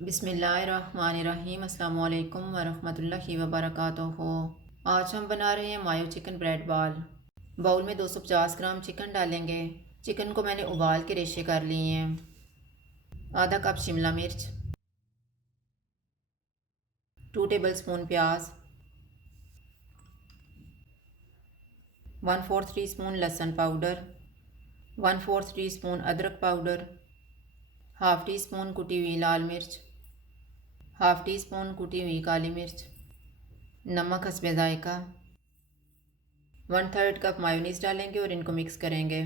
बिस्मिल्लाहिर्रहमानिर्रहीम। अस्सलामु अलैकुम वरहमतुल्लाहि वबरकातुहू। आज हम बना रहे हैं मायो चिकन ब्रेड बॉल। बाउल में 250 ग्राम चिकन डालेंगे। चिकन को मैंने उबाल के रेशे कर लिए हैं। आधा कप शिमला मिर्च, 2 टेबलस्पून प्याज, 1/4 टीस्पून लहसुन पाउडर, 1/4 टीस्पून अदरक पाउडर, हाफ़ टी स्पून कुटी हुई लाल मिर्च, हाफ़ टी स्पून कुटी हुई काली मिर्च, नमक हस्बे जायका, 1/3 कप मायोनीज़ डालेंगे और इनको मिक्स करेंगे।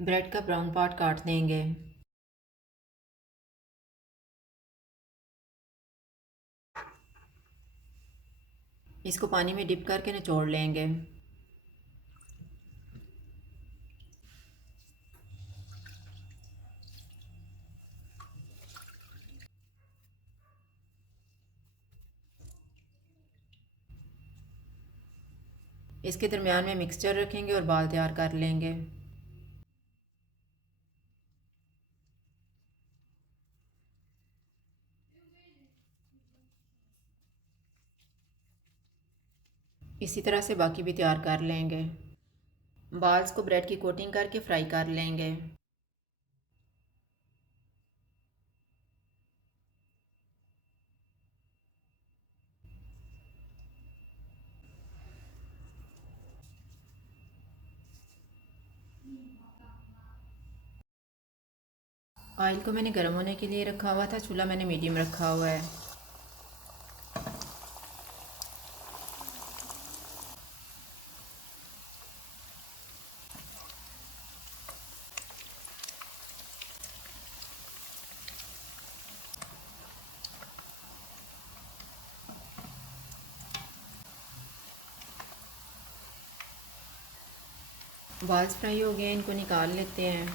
ब्रेड का ब्राउन पार्ट काट देंगे। इसको पानी में डिप करके निचोड़ लेंगे। इसके दरमियान में मिक्सचर रखेंगे और बाल तैयार कर लेंगे। इसी तरह से बाकी भी तैयार कर लेंगे। बाल्स को ब्रेड की कोटिंग करके फ्राई कर लेंगे। ऑयल को मैंने गर्म होने के लिए रखा हुआ था। चूल्हा मैंने मीडियम रखा हुआ है। बाल्स फ्राई हो गए, इनको निकाल लेते हैं।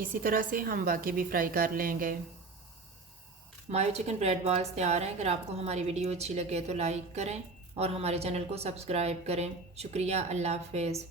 इसी तरह से हम बाकी भी फ्राई कर लेंगे। मायो चिकन ब्रेड बॉल्स तैयार हैं। अगर आपको हमारी वीडियो अच्छी लगे तो लाइक करें और हमारे चैनल को सब्सक्राइब करें। शुक्रिया। अल्लाह हाफ़िज़।